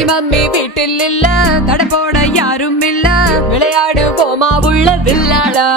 Daddy mummy வீட்டில் இல்ல, தடை போட யாரும் இல்ல, விளையாடுவோமா உள்ள வில்லாடா.